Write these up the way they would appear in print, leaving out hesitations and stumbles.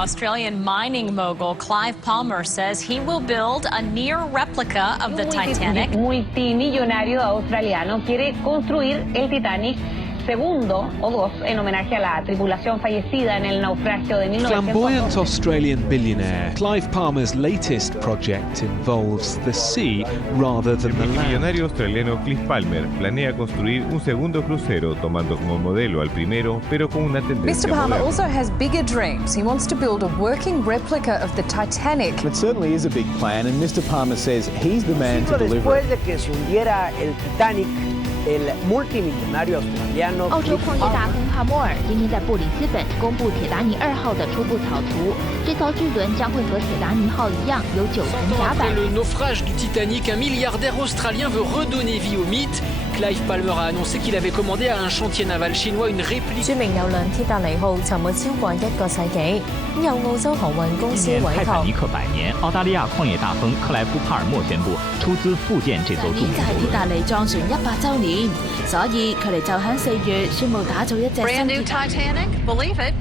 Australian mining mogul Clive Palmer says he will build a near replica of the Titanic. Multimillonario australiano quiere construir el Titanic segundo o dos en homenaje a la tripulación fallecida en el naufragio de 1912. Flamboyant Australian billionaire Clive Palmer's latest project involves the sea rather than the land. El millonario australiano Clive Palmer planea construir un segundo crucero tomando como modelo al primero, pero con una tendencia Mr. Palmer moderna. also has bigger dreams. He wants to build a working replica of the Titanic. It certainly is a big plan, and Mr. Palmer says he's the man to deliver después it. de que se hundiera el Titanic, el multimillonario australiano 澳洲矿业大亨帕默尔今天在布里斯本公布铁达尼2号的初步草图。这艘巨轮将会和铁达尼号一样，有9层甲板。 Après le naufrage du Titanic, un milliardaire australien veut redonner vie au mythe. Clive Palmer a annoncé qu'il avait commandé à un chantier naval chinois une réplique. 著名郵輪鐵達尼號沉沒超過1個世紀，由澳洲航運公司委泰坦託。尼克100年，澳大利亞礦業大亨克萊夫·帕爾默宣布出資復建這艘著名郵輪。就係鐵達尼撞船100週年，所以佢哋就喺4月宣布打造一隻 Brand new Titanic, believe it.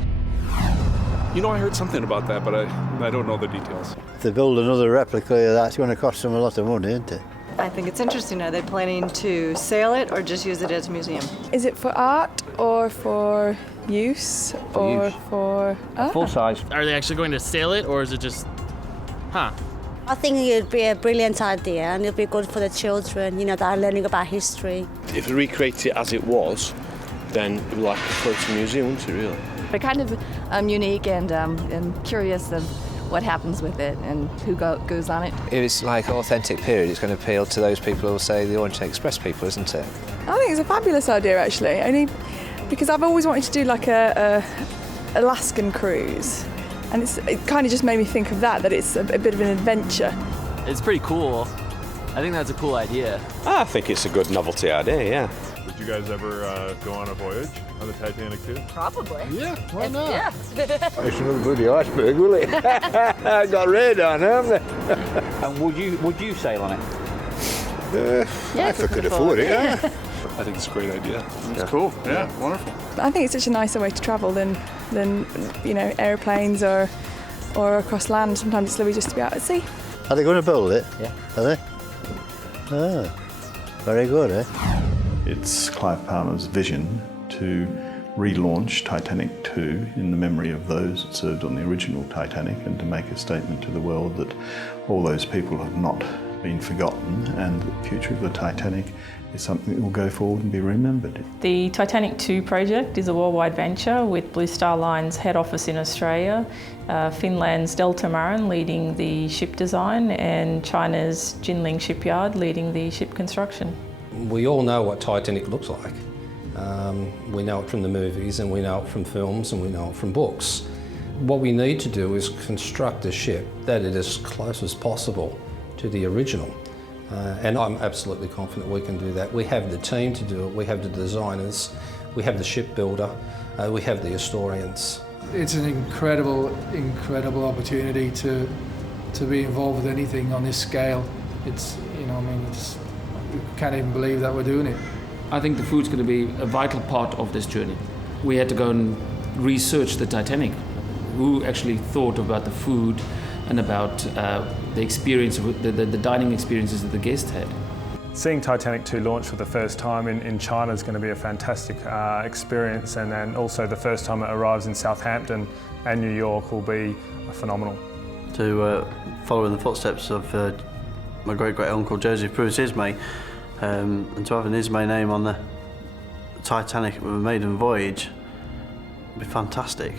You know, I heard something about that, but I don't know the details. If they build another replica, that's going to cost them a lot of money, isn't it? I think it's interesting. Are they planning to sail it or just use it as a museum? Is it for art or for use or for... Full size. Are they actually going to sail it, or is it just... Huh. I think it would be a brilliant idea, and it'll be good for the children, you know, that are learning about history. If they recreate it as it was, then it would like a floating museum, wouldn't it, really? They're kind of unique and curious of what happens with it and who goes on it. If it's like an authentic period, it's going to appeal to those people who say the Orient Express people, isn't it? I think it's a fabulous idea, actually, only because I've always wanted to do like a Alaskan cruise, and it kind of just made me think of that it's a bit of an adventure. It's pretty cool. I think that's a cool idea. I think it's a good novelty idea, yeah. Would you guys ever go on a voyage on the Titanic too? Probably. Yeah, why not? Yeah. It's another bloody iceberg, will it? Got radar now, haven't they? And would you sail on it? If I could afford it, yeah. I think it's a great idea. It's cool. Yeah, wonderful. I think it's such a nicer way to travel than you know, aeroplanes or across land. Sometimes it's lovely just to be out at sea. Are they going to build it? Yeah. Are they? Oh, very good, eh? It's Clive Palmer's vision to relaunch Titanic 2 in the memory of those that served on the original Titanic, and to make a statement to the world that all those people have not been forgotten, and the future of the Titanic is something that will go forward and be remembered. The Titanic 2 project is a worldwide venture with Blue Star Line's head office in Australia, Finland's Delta Marin leading the ship design, and China's Jinling shipyard leading the ship construction. We all know what Titanic looks like. We know it from the movies, and we know it from films, and we know it from books. What we need to do is construct a ship that is as close as possible to the original. And I'm absolutely confident we can do that. We have the team to do it, we have the designers, we have the shipbuilder, we have the historians. It's an incredible opportunity to be involved with anything on this scale. It's, you know, I mean, we can't even believe that we're doing it. I think the food's going to be a vital part of this journey. We had to go and research the Titanic. Who actually thought about the food and about the experience, the dining experiences that the guests had. Seeing Titanic 2 launch for the first time in China is going to be a fantastic experience, and then also the first time it arrives in Southampton and New York will be phenomenal. To follow in the footsteps of my great-great-uncle Joseph Bruce Ismay, and to have an Ismay name on the Titanic with a maiden voyage would be fantastic.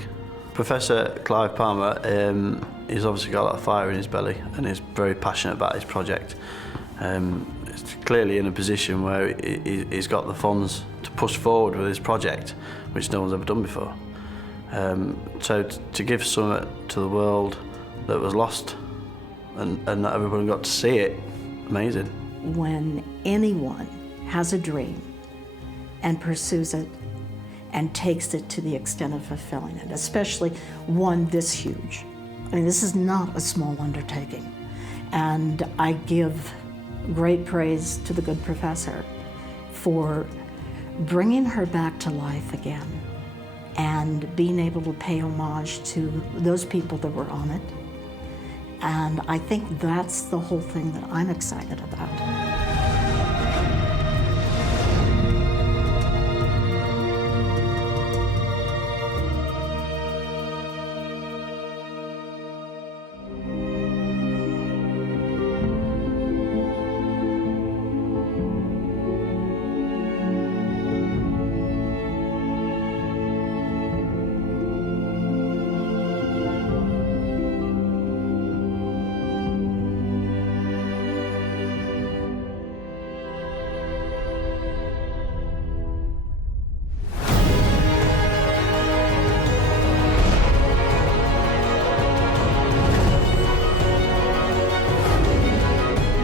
Professor Clive Palmer, he's obviously got a lot of fire in his belly and is very passionate about his project. He's clearly in a position where he's got the funds to push forward with his project, which no one's ever done before. So to give something to the world that was lost and that everyone got to see it, amazing. When anyone has a dream and pursues it and takes it to the extent of fulfilling it, especially one this huge. I mean, this is not a small undertaking. And I give great praise to the good professor for bringing her back to life again and being able to pay homage to those people that were on it. And I think that's the whole thing that I'm excited about.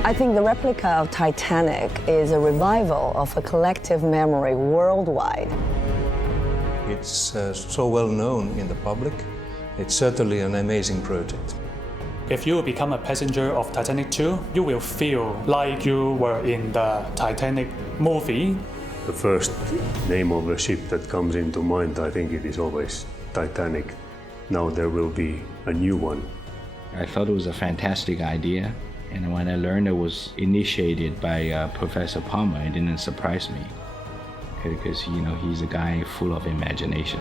I think the replica of Titanic is a revival of a collective memory worldwide. It's so well known in the public. It's certainly an amazing project. If you become a passenger of Titanic 2, you will feel like you were in the Titanic movie. The first name of a ship that comes into mind, I think it is always Titanic. Now there will be a new one. I thought it was a fantastic idea. And when I learned it was initiated by Professor Palmer, it didn't surprise me. Because, you know, he's a guy full of imagination.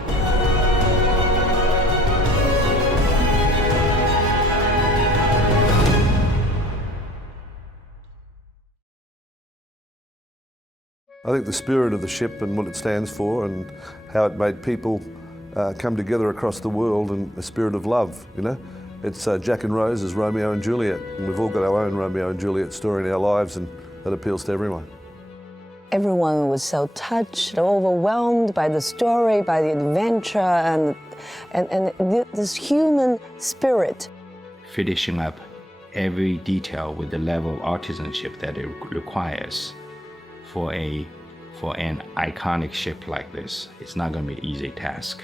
I think the spirit of the ship and what it stands for and how it made people come together across the world and a spirit of love, you know. It's Jack and Rose as Romeo and Juliet, and we've all got our own Romeo and Juliet story in our lives, and that appeals to everyone. Everyone was so touched, overwhelmed by the story, by the adventure, and this human spirit. Finishing up every detail with the level of artisanship that it requires for an iconic ship like this. It's not going to be an easy task.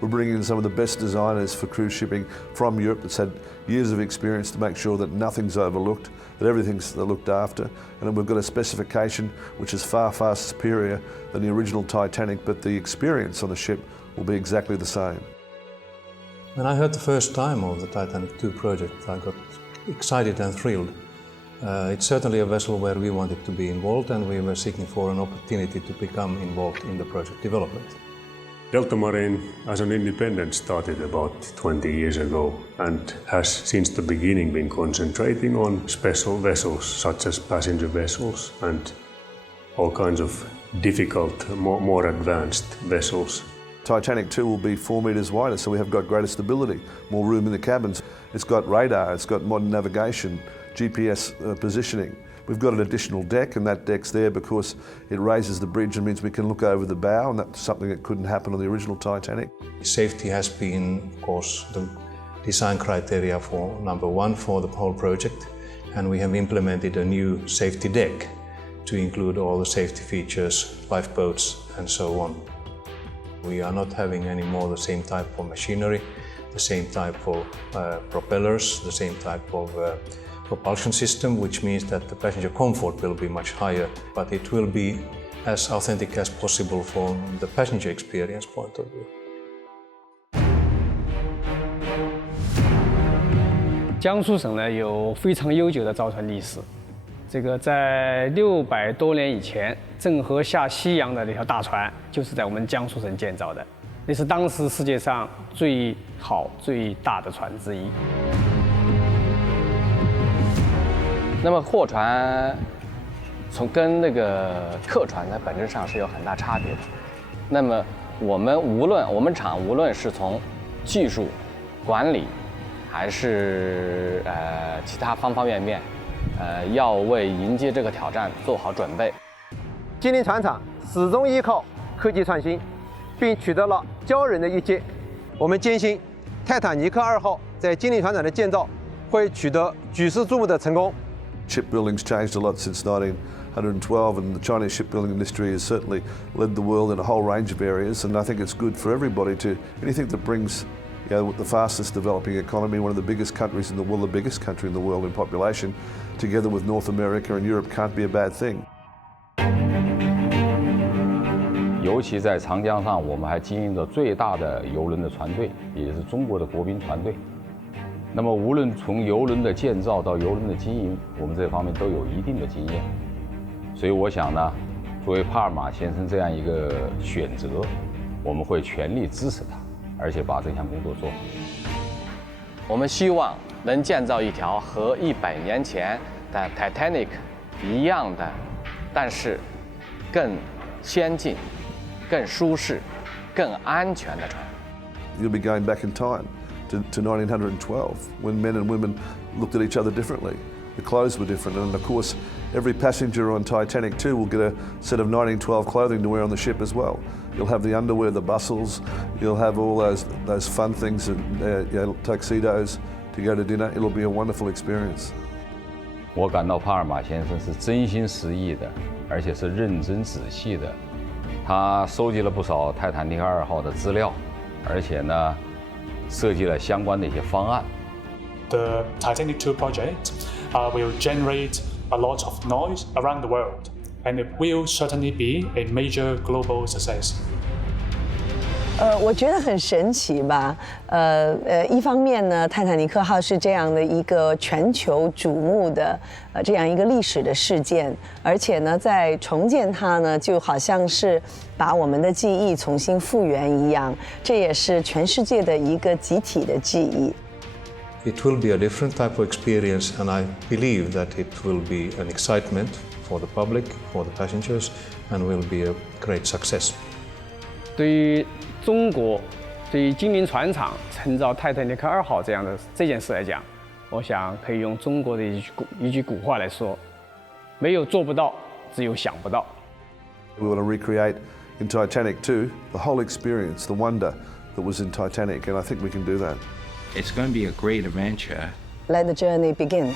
We're bringing in some of the best designers for cruise shipping from Europe that's had years of experience to make sure that nothing's overlooked, that everything's looked after, and we've got a specification which is far, far superior than the original Titanic, but the experience on the ship will be exactly the same. When I heard the first time of the Titanic 2 project, I got excited and thrilled. It's certainly a vessel where we wanted to be involved, and we were seeking for an opportunity to become involved in the project development. Delta Marine as an independent started about 20 years ago and has since the beginning been concentrating on special vessels such as passenger vessels and all kinds of difficult, more advanced vessels. Titanic 2 will be 4 metres wider, so we have got greater stability, more room in the cabins. It's got radar, it's got modern navigation, GPS positioning. We've got an additional deck, and that deck's there because it raises the bridge and means we can look over the bow, and that's something that couldn't happen on the original Titanic. Safety has been, of course, the design criteria for number one for the whole project, and we have implemented a new safety deck to include all the safety features, lifeboats, and so on. We are not having any more the same type of machinery, the same type of propellers, the same type of propulsion system, which means that the passenger comfort will be much higher, but it will be as authentic as possible from the passenger experience point of view. 江苏省呢有非常悠久的造船历史，这个在600多年以前，郑和下西洋的那条大船就是在我们江苏省建造的，那是当时世界上最好最大的船之一。 那么货船跟那个客船呢，本质上是有很大差别的。那么我们厂无论是从技术、管理，还是其他方方面面，要为迎接这个挑战做好准备。吉林船厂始终依靠科技创新，并取得了骄人的一击。我们坚信，泰坦尼克2号在吉林船厂的建造会取得举世瞩目的成功。 Shipbuilding's changed a lot since 1912, and the Chinese shipbuilding industry has certainly led the world in a whole range of areas, and I think it's good for everybody to, anything that brings, you know, the fastest developing economy, one of the biggest countries in the world, the biggest country in the world in population, together with North America and Europe can't be a bad thing. 尤其在长江上，我们还经营着最大的邮轮的船队，也就是中国的国宾船队。那么，无论从邮轮的建造到邮轮的经营，我们这方面都有一定的经验。所以，我想呢，作为帕尔马先生这样一个选择，我们会全力支持他，而且把这项工作做好。我们希望能建造一条和100年前的 Titanic 一样的，但是更先进、更舒适、更安全的船。You'll be going back in time to 1912 when men and women looked at each other differently. The clothes were different, and of course, every passenger on Titanic 2 will get a set of 1912 clothing to wear on the ship as well. You'll have the underwear, the bustles. You'll have all those fun things, and tuxedos to go to dinner. It'll be a wonderful experience. 我感到帕尔马先生是真心实意的，而且是认真仔细的。他收集了不少泰坦尼克2号的资料，而且呢，设计了相关的一些方案。The Titanic 2 project will generate a lot of noise around the world, and it will certainly be a major global success. 我觉得很神奇吧。一方面呢，泰坦尼克号是这样的一个全球瞩目的这样一个历史的事件，而且呢，在重建它呢，就好像是把我们的记忆重新复原一样，这也是全世界的一个集体的记忆。It will be a different type of experience, and I believe that it will be an excitement for the public, for the passengers, and will be a great success. 对于中国，对于精灵船厂承造泰坦尼克2号这件事来讲，我想可以用中国的一句古话来说：没有做不到，只有想不到。We want to recreate in Titanic 2 the whole experience, the wonder that was in Titanic, and I think we can do that. It's going to be a great adventure. Let the journey begin.